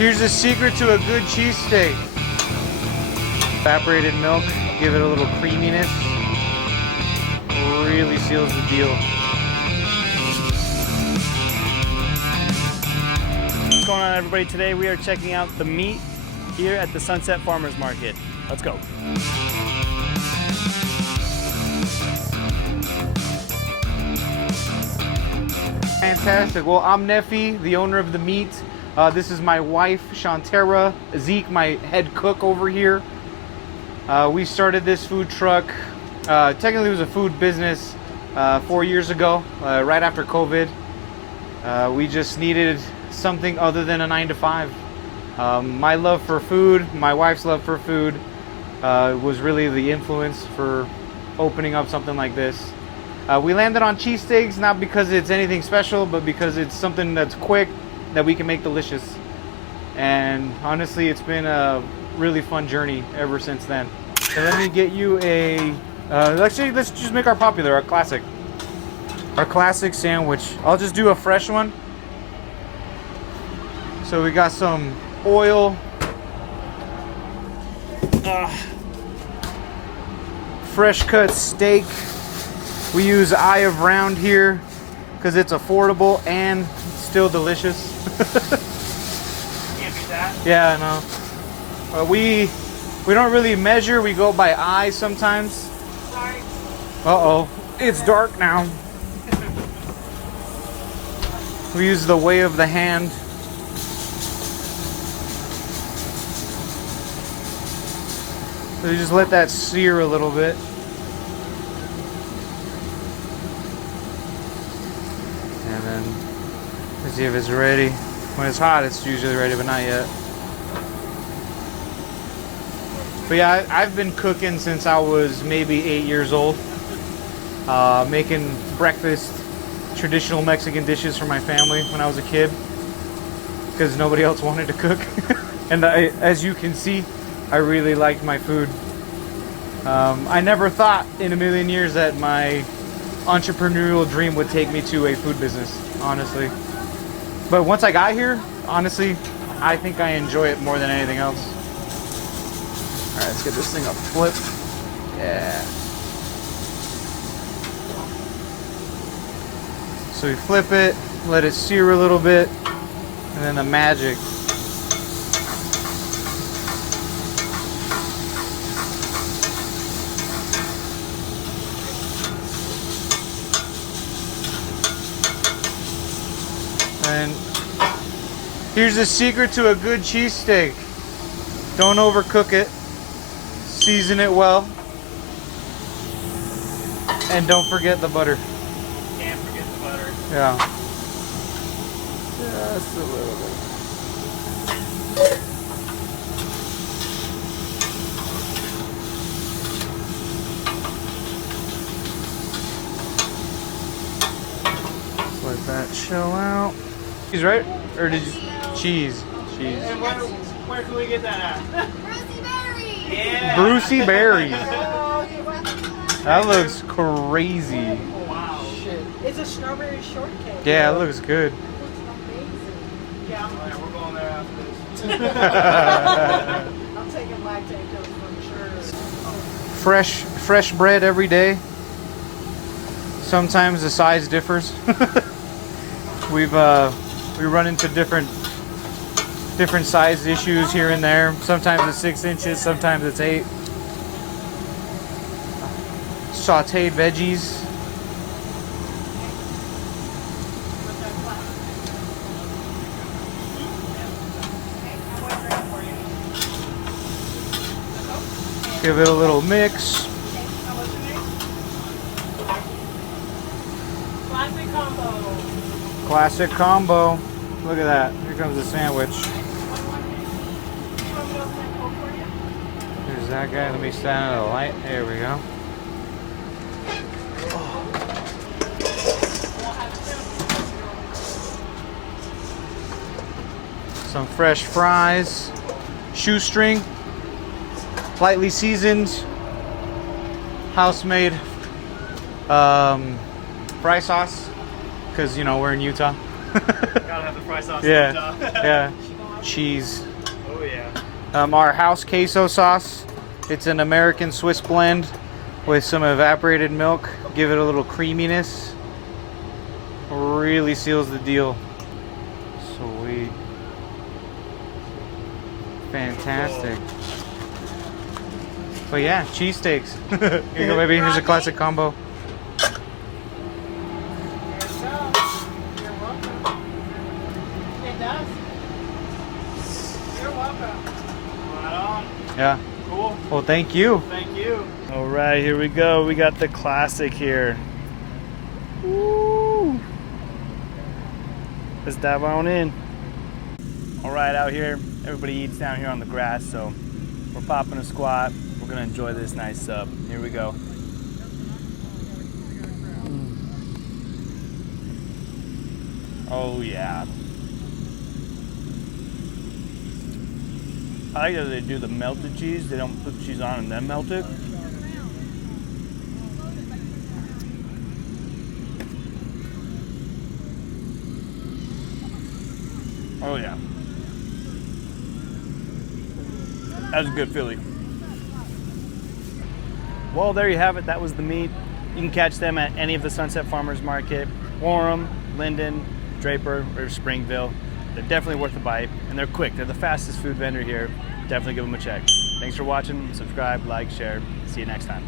Here's the secret to a good cheesesteak. Evaporated milk, give it a little creaminess. Really seals the deal. What's going on, everybody? Today we are checking out the meat here at the Sunset Farmers Market. Let's go. Fantastic. Well, I'm Nefi, the owner of the meat. This is my wife, Shantara. Zeke, my head cook over here. We started this food truck. Technically, it was a food business 4 years ago, right after COVID. We just needed something other than a 9-to-5. My love for food, my wife's love for food, was really the influence for opening up something like this. We landed on cheesesteaks, not because it's anything special, but because it's something that's quick, that we can make delicious. And honestly, it's been a really fun journey ever since then. So let me get you a, actually, let's just make our popular, our classic sandwich. I'll just do a fresh one. So we got some oil, fresh cut steak. We use Eye of Round here because it's affordable and still delicious. Can't beat that. Yeah, I know. We don't really measure. We go by eye sometimes. Sorry. Uh-oh. It's dark now. We use the way of the hand. So you just let that sear a little bit. And then let's see if it's ready. When it's hot, it's usually ready, but not yet. But yeah, I've been cooking since I was maybe 8 years old. Making breakfast, traditional Mexican dishes for my family when I was a kid. Because nobody else wanted to cook. And as you can see, I really liked my food. I never thought in a million years that my entrepreneurial dream would take me to a food business, honestly. But once I got here, honestly, I think I enjoy it more than anything else. All right, let's get this thing up flip. Yeah. So we flip it, let it sear a little bit, and then the magic. And here's the secret to a good cheesesteak. Don't overcook it. Season it well. And don't forget the butter. Can't forget the butter. Yeah. Just a little bit. Just let that chill out. Cheese, right? Or did you? Cheese. Cheese. And where can we get that at? Brucey berries! Yeah. Brucey berries. That looks crazy. Oh, wow. It's a strawberry shortcake. Yeah, it looks good. Yeah, we're going there after this. I'm taking lactate pills for sure. Fresh bread every day. Sometimes the size differs. We run into different size issues here and there. Sometimes it's 6 inches, sometimes it's 8. Sauteed veggies. Give it a little mix. Classic combo. Classic combo. Look at that. Here comes the sandwich. There's that guy. Let me stand under the light. There we go. Some fresh fries. Shoestring. Lightly seasoned. House-made fry sauce. Because, you know, we're in Utah. Gotta have the fry sauce. Yeah. Yeah. cheese. Oh yeah. Our house queso sauce. It's an American Swiss blend with some evaporated milk. Give it a little creaminess. Really seals the deal. Sweet. Fantastic. But yeah, cheesesteaks. Here you go, baby. Here's a classic combo. You're welcome. It does. You're welcome. Right on. Yeah. Cool. Well, thank you. Thank you. All right, here we go. We got the classic here. Woo. Let's dive on in. All right, out here, everybody eats down here on the grass, so we're popping a squat. We're gonna enjoy this nice sub. Here we go. Oh yeah. I like that they do the melted cheese. They don't put the cheese on and then melt it. Oh yeah. That's a good Philly. Well, there you have it. That was the meat. You can catch them at any of the Sunset Farmers Market, Orem, Linden, Draper, or Springville. They're definitely worth a bite, and they're quick. They're the fastest food vendor here. Definitely give them a check. Thanks for watching. Subscribe, like, share. See you next time.